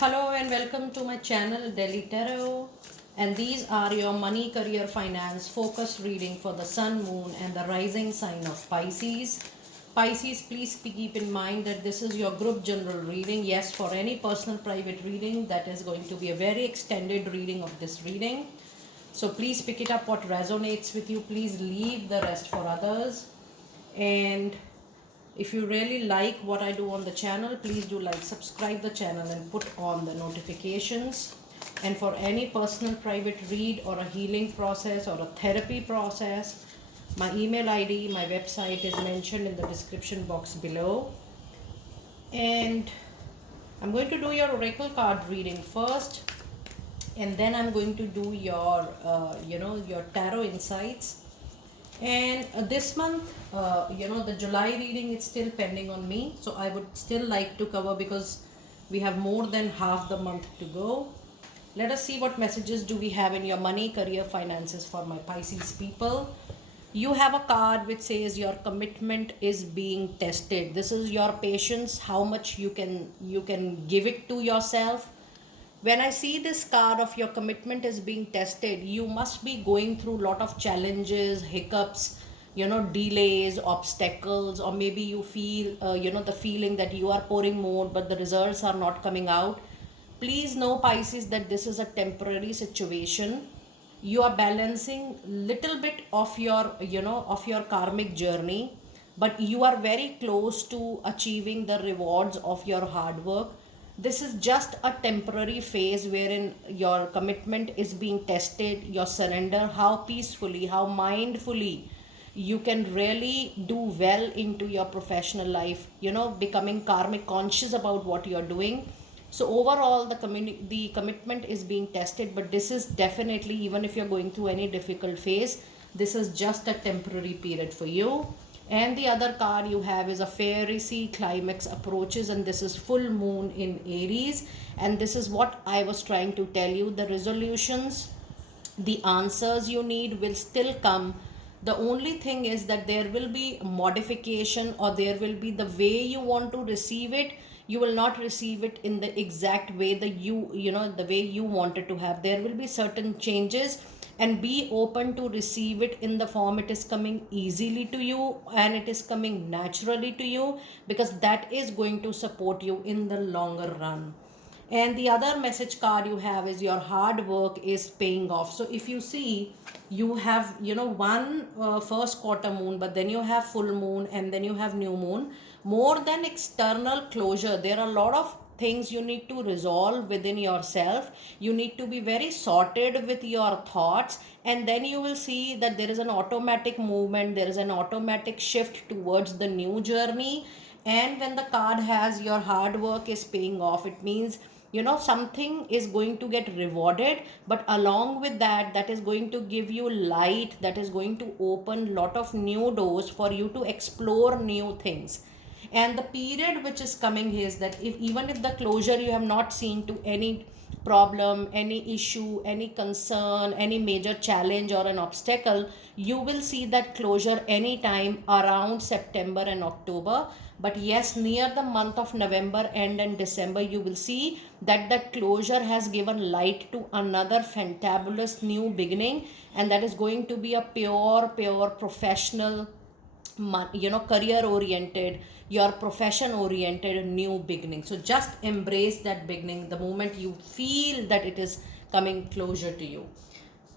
Hello and welcome to my channel Delhi Tarot, and these are your money, career, finance focused reading for the sun, moon and the rising sign of Pisces. Pisces, please keep in mind that this is your group general reading. Yes, for any personal private reading, that is going to be a very extended reading of this reading. So please pick it up what resonates with you. Please leave the rest for others. And if you really like what I do on the channel, please do like, subscribe the channel and put on the notifications. And for any personal private read or a healing process or a therapy process, my email ID, my website is mentioned in the description box below. And I'm going to do your oracle card reading first, and then I'm going to do your your tarot insights. And this month, the July reading is still pending on me, so I would still like to cover because we have more than half the month to go. Let us see what messages do we have in your money, career, finances for my Pisces people. You have a card which says your commitment is being tested. This is your patience, how much you can give it to yourself. When I see this card of your commitment is being tested, you must be going through a lot of challenges, hiccups, delays, obstacles, or maybe you feel, the feeling that you are pouring more, but the results are not coming out. Please know, Pisces, that this is a temporary situation. You are balancing little bit of your karmic journey, but you are very close to achieving the rewards of your hard work. This is just a temporary phase wherein your commitment is being tested, your surrender, how peacefully, how mindfully you can really do well into your professional life, becoming karmic conscious about what you're doing. So overall, the commitment is being tested, but this is definitely, even if you're going through any difficult phase, this is just a temporary period for you. And the other card you have is a fairy sea climax approaches, and this is full moon in Aries. And this is what I was trying to tell you: the resolutions, the answers you need will still come. The only thing is that there will be modification, or there will be the way you want to receive it. You will not receive it in the exact way that the way you wanted to have. There will be certain changes, and be open to receive it in the form it is coming easily to you and it is coming naturally to you, because that is going to support you in the longer run. And the other message card you have is your hard work is paying off. So if you see, you have one first quarter moon, but then you have full moon, and then you have new moon. More than external closure, there are a lot of things you need to resolve within yourself. You need to be very sorted with your thoughts, and then you will see that there is an automatic movement, there is an automatic shift towards the new journey. And when the card has your hard work is paying off, it means something is going to get rewarded, but along with that, that is going to give you light, that is going to open lot of new doors for you to explore new things. And the period which is coming is that, if even if the closure you have not seen to any problem, any issue, any concern, any major challenge or an obstacle, you will see that closure anytime around September and October. But yes, near the month of November end and December, you will see that the closure has given light to another fantabulous new beginning, and that is going to be a pure professional, career oriented, your profession oriented new beginning. So just embrace that beginning the moment you feel that it is coming closer to you.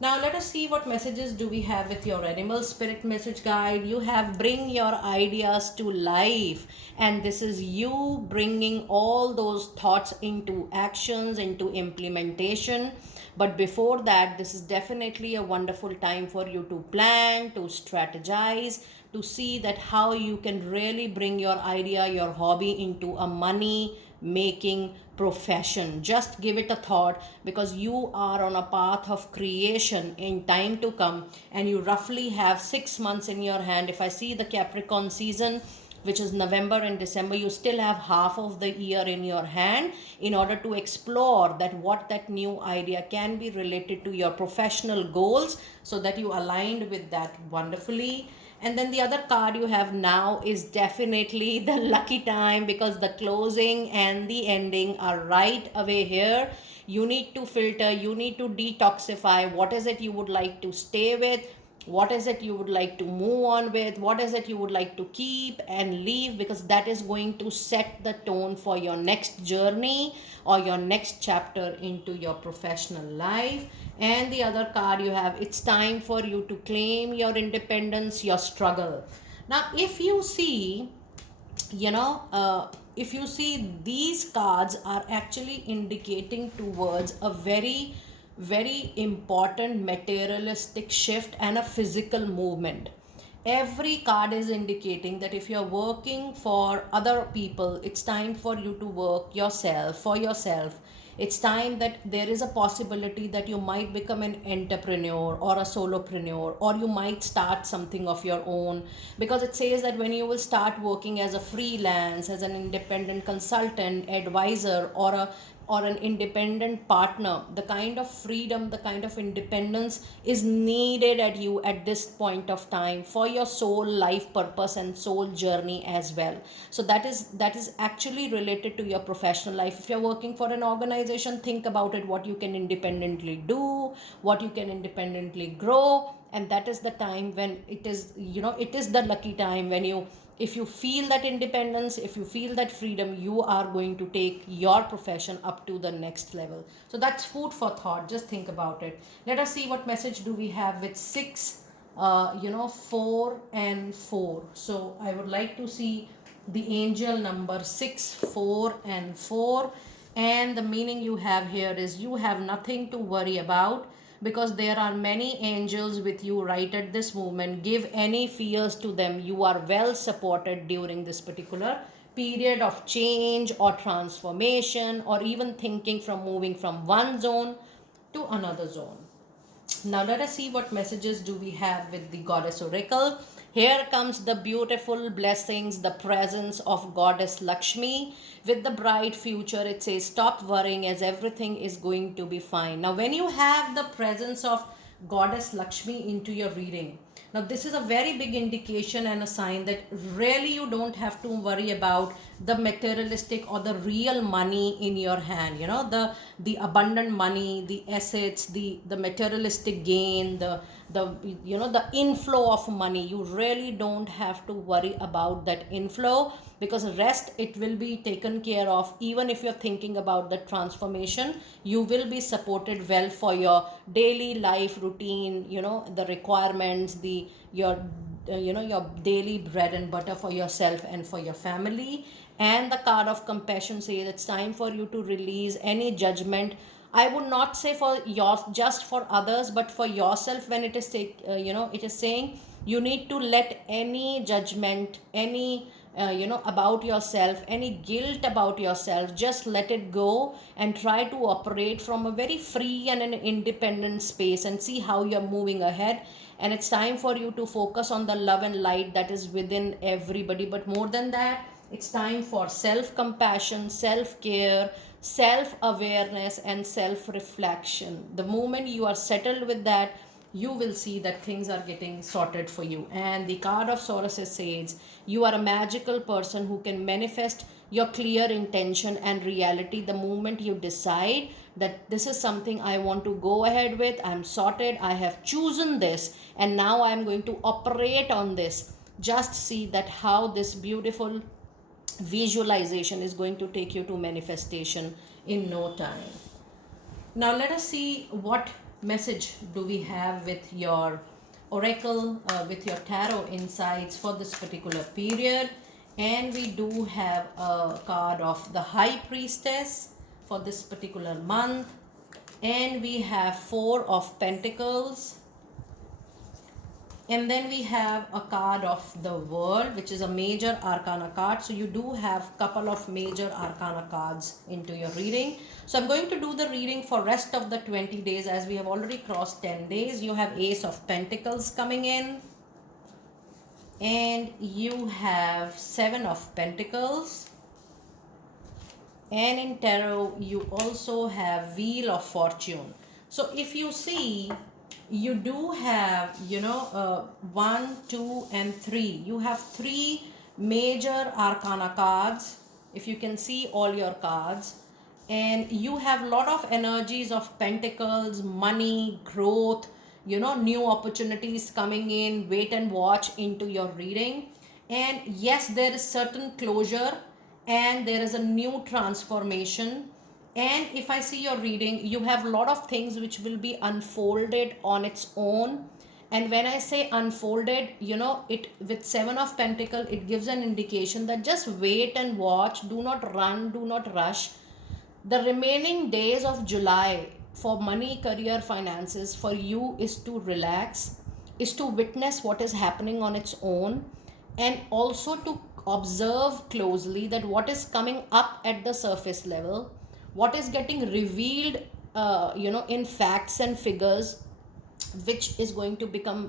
Now let us see what messages do we have with your animal spirit message guide. You have bring your ideas to life, and this is you bringing all those thoughts into actions, into implementation. But before that, this is definitely a wonderful time for you to plan, to strategize, to see that how you can really bring your idea, your hobby into a money making profession. Just give it a thought, because you are on a path of creation in time to come, and you roughly have 6 months in your hand. If I see the Capricorn season, which is November and December, you still have half of the year in your hand in order to explore that what that new idea can be related to your professional goals, so that you aligned with that wonderfully. And then the other card you have now is definitely the lucky time, because the closing and the ending are right away here. You need to filter, you need to detoxify. What is it you would like to stay with? What is it you would like to move on with? What is it you would like to keep and leave? Because that is going to set the tone for your next journey or your next chapter into your professional life. And the other card you have, it's time for you to claim your independence, your struggle. Now if you see, if you see, these cards are actually indicating towards a very very important materialistic shift and a physical movement. Every card is indicating that if you're working for other people, it's time for you to work yourself for yourself. It's time that there is a possibility that you might become an entrepreneur or a solopreneur, or you might start something of your own, because it says that when you will start working as a freelance, as an independent consultant, advisor, or an independent partner, the kind of freedom, the kind of independence is needed at you at this point of time for your soul life purpose and soul journey as well. So that is actually related to your professional life. If you're working for an organization, think about it, what you can independently do, what you can independently grow. And that is the time when it is, it is the lucky time when you, if you feel that independence, if you feel that freedom, you are going to take your profession up to the next level. So that's food for thought. Just think about it. Let us see what message do we have with 6, 4 and 4. So I would like to see the angel number 6, 4 and 4. And the meaning you have here is you have nothing to worry about, because there are many angels with you right at this moment. Give any fears to them. You are well supported during this particular period of change or transformation, or even thinking from moving from one zone to another zone. Now let us see what messages do we have with the goddess oracle. Here comes the beautiful blessings, the presence of goddess Lakshmi with the bright future. It says stop worrying as everything is going to be fine. Now when you have the presence of goddess Lakshmi into your reading, now this is a very big indication and a sign that really you don't have to worry about the materialistic or the real money in your hand. The abundant money, the assets, the materialistic gain, the the inflow of money. You really don't have to worry about that inflow, because rest, it will be taken care of. Even if you're thinking about the transformation, you will be supported well for your daily life routine, the requirements, the your your daily bread and butter for yourself and for your family. And the card of compassion says it's time for you to release any judgment. I would not say for your, just for others, but for yourself. When it is it is saying you need to let any judgment, any about yourself, any guilt about yourself, just let it go and try to operate from a very free and an independent space, and see how you're moving ahead. And it's time for you to focus on the love and light that is within everybody. But more than that, it's time for self compassion, self care, self awareness, and self reflection. The moment you are settled with that, you will see that things are getting sorted for you. And the card of Soros says you are a magical person who can manifest your clear intention and reality the moment you decide that this is something I want to go ahead with. I'm sorted, I have chosen this, and now I'm going to operate on this. Just see that how this beautiful visualization is going to take you to manifestation in no time. Now let us see what message do we have with your oracle, with your tarot insights for this particular period. And we do have a card of the high priestess for this particular month. And we have 4 of pentacles, and then we have a card of the world, which is a major arcana card. So you do have couple of major arcana cards into your reading. So I'm going to do the reading for rest of the 20 days, as we have already crossed 10 days. You have Ace of Pentacles coming in, and you have 7 of Pentacles, and in tarot you also have Wheel of Fortune. So if you see, you do have, 1, 2, and 3. You have three major arcana cards. If you can see all your cards, and you have a lot of energies of pentacles, money, growth, new opportunities coming in, wait and watch into your reading. And yes, there is certain closure, and there is a new transformation. And if I see your reading, you have a lot of things which will be unfolded on its own. And when I say unfolded, it with 7 of Pentacle, it gives an indication that just wait and watch, do not run, do not rush. The remaining days of July for money, career, finances for you is to relax, is to witness what is happening on its own, and also to observe closely that what is coming up at the surface level, what is getting revealed, in facts and figures, which is going to become,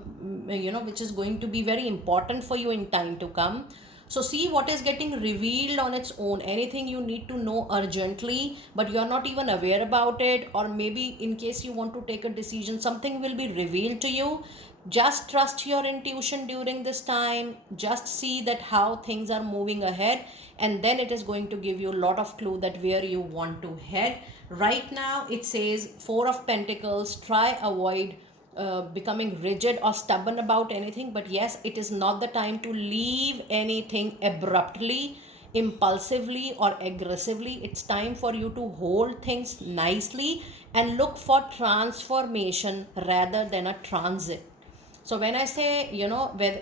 which is going to be very important for you in time to come. So see what is getting revealed on its own. Anything you need to know urgently but you are not even aware about it, or maybe in case you want to take a decision, something will be revealed to you. Just trust your intuition during this time. Just see that how things are moving ahead, and then it is going to give you a lot of clue that where you want to head. Right now it says 4 of Pentacles, try avoid becoming rigid or stubborn about anything. But yes, it is not the time to leave anything abruptly, impulsively, or aggressively. It's time for you to hold things nicely and look for transformation rather than a transit. So when I say,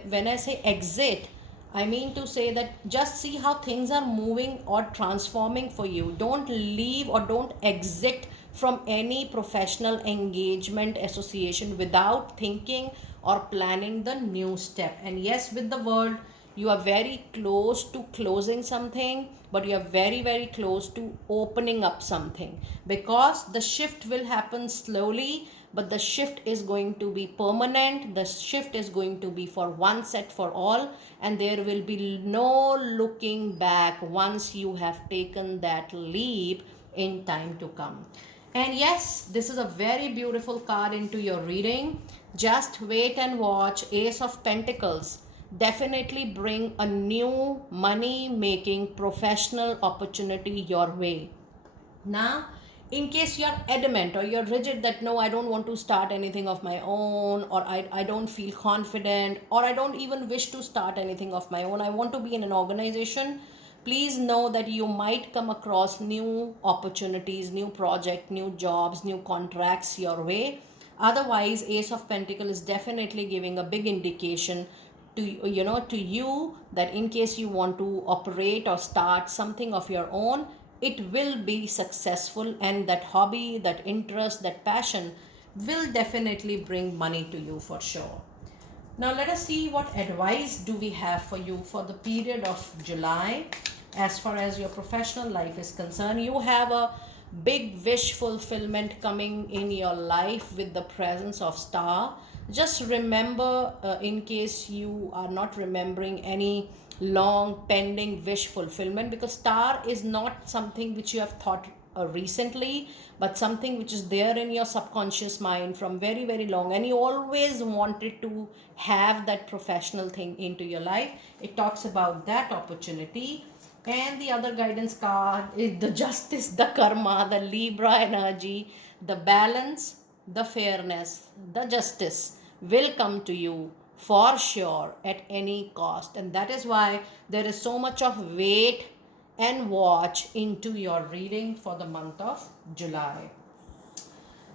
when I say exit, I mean to say that just see how things are moving or transforming for you. Don't leave or don't exit from any professional engagement association without thinking or planning the new step. And yes, with the world, you are very close to closing something, but you are very, very close to opening up something, because the shift will happen slowly, but the shift is going to be permanent. The shift is going to be for one set for all, and there will be no looking back once you have taken that leap in time to come. And yes, this is a very beautiful card into your reading. Just wait and watch. Ace of Pentacles definitely bring a new money making professional opportunity your way. Now, in case you're adamant or you're rigid that no, I don't want to start anything of my own, or I don't feel confident, or I don't even wish to start anything of my own, I want to be in an organization, please know that you might come across new opportunities, new project, new jobs, new contracts your way. Otherwise, Ace of Pentacle is definitely giving a big indication to, to you, that in case you want to operate or start something of your own, it will be successful, and that hobby, that interest, that passion will definitely bring money to you for sure. Now let us see what advice do we have for you for the period of July. As far as your professional life is concerned, you have a big wish fulfillment coming in your life with the presence of Star. Just remember, in case you are not remembering any long pending wish fulfillment, because Star is not something which you have thought recently, but something which is there in your subconscious mind from very, very long, and you always wanted to have that professional thing into your life. It talks about that opportunity. And the other guidance card is the Justice, the Karma, the Libra energy, the balance, the fairness, the justice will come to you for sure at any cost. And that is why there is so much of wait and watch into your reading for the month of July.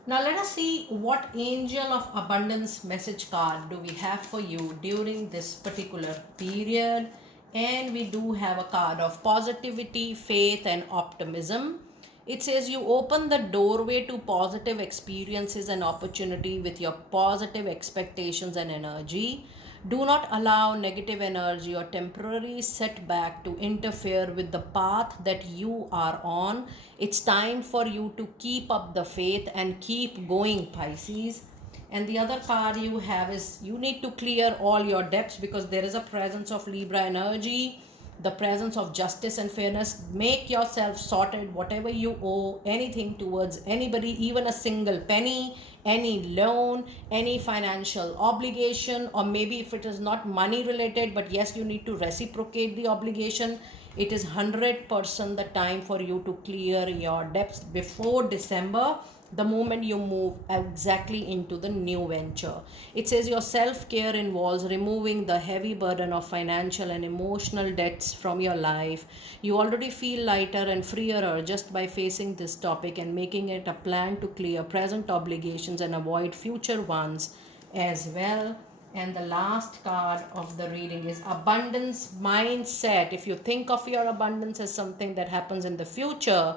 Now let us see what Angel of Abundance message card do we have for you during this particular period. And we do have a card of positivity, faith, and optimism. It says you open the doorway to positive experiences and opportunity with your positive expectations and energy. Do not allow negative energy or temporary setback to interfere with the path that you are on. It's time for you to keep up the faith and keep going, Pisces. And the other card you have is you need to clear all your debts, because there is a presence of Libra energy. the presence of justice and fairness. Make yourself sorted, whatever you owe, anything towards anybody, even a single penny, any loan, any financial obligation, or maybe if it is not money related, but yes, you need to reciprocate the obligation. It is 100% the time for you to clear your debts before December, the moment you move exactly into the new venture. It says your self care involves removing the heavy burden of financial and emotional debts from your life. You already feel lighter and freer just by facing this topic and making it a plan to clear present obligations and avoid future ones as well. And the last card of the reading is abundance mindset. If you think of your abundance as something that happens in the future,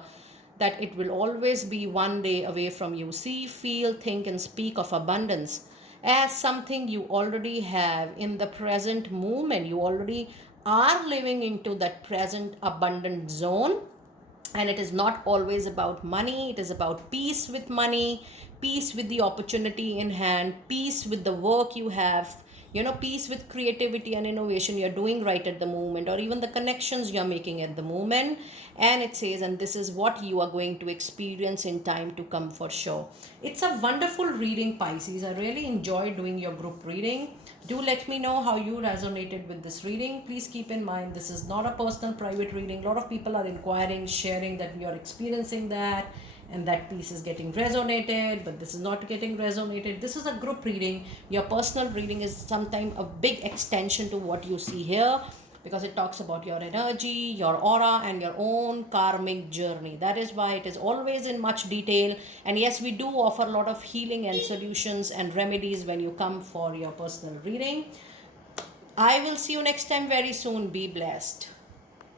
that it will always be one day away from you. See, feel, think, and speak of abundance as something you already have in the present moment. You already are living into that present abundant zone, and it is not always about money. It is about peace with money, peace with the opportunity in hand, peace with the work you have, peace with creativity and innovation you're doing right at the moment, or even the connections you're making at the moment. And it says, and this is what you are going to experience in time to come for sure. It's a wonderful reading, Pisces. I really enjoyed doing your group reading. Do let me know how you resonated with this reading. Please keep in mind, this is not a personal private reading. A lot of people are inquiring, sharing that we are experiencing that and that piece is getting resonated, but this is not getting resonated. This is a group reading. Your personal reading is sometimes a big extension to what you see here, because it talks about your energy, your aura, and your own karmic journey. That is why it is always in much detail. And yes, we do offer a lot of healing and solutions and remedies when you come for your personal reading. I will see you next time very soon. Be blessed.